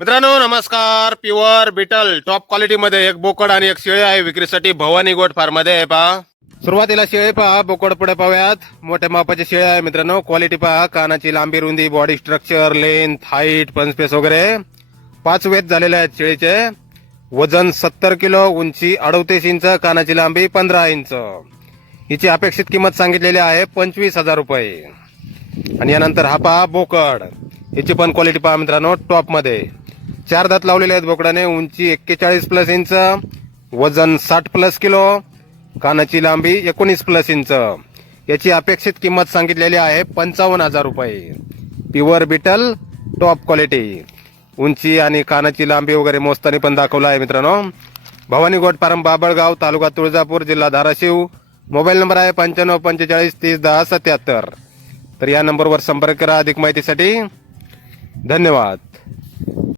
मित्रांनो नमस्कार. Pure Beetal top quality मध्ये एक बोकड आणि एक शेळी आहे विक्रीसाठी भवानी गोट फार्म मध्ये आहे. पहा सुरुवातीला शेळी पहा, बोकड पुढे पाहूयात. मोठ्या मापाची शेळी आहे मित्रांनो. क्वालिटी पहा, कानाची लांबी, रुंदी, बॉडी स्ट्रक्चर, लेंथ, हाईट, पंचपेस वगैरे 5 वेत झालेले आहेत शेळीचे. वजन 70 किलो, उंची 38 इंच, कानाची लांबी 15 इंच. हिची अपेक्षित किंमत सांगितलेली आहे 25,000 रुपये. आणि यानंतर हा पहा बोकड. हिची पण क्वालिटी पहा मित्रांनो, टॉप मध्ये 4 दात लावलेले आहेत बोकडाने. उंची 41 प्लस इंच, वजन 60 प्लस किलो, कानाची लांबी 19 प्लस इंच. याची अपेक्षित किंमत सांगितलेली आहे 55,000 रुपये. Pure Beetal top quality. उंची आणि कानाची लांबी वगैरे मोजताना पण दाखवला आहे मित्रांनो. भवानी गोट फार्म, बाबळगाव, तालुका तुळजापूर, जिल्हा धाराशिव. मोबाईल नंबर आहे 95 45 30 10 77. तर या नंबरवर संपर्क करा अधिक माहितीसाठी. धन्यवाद.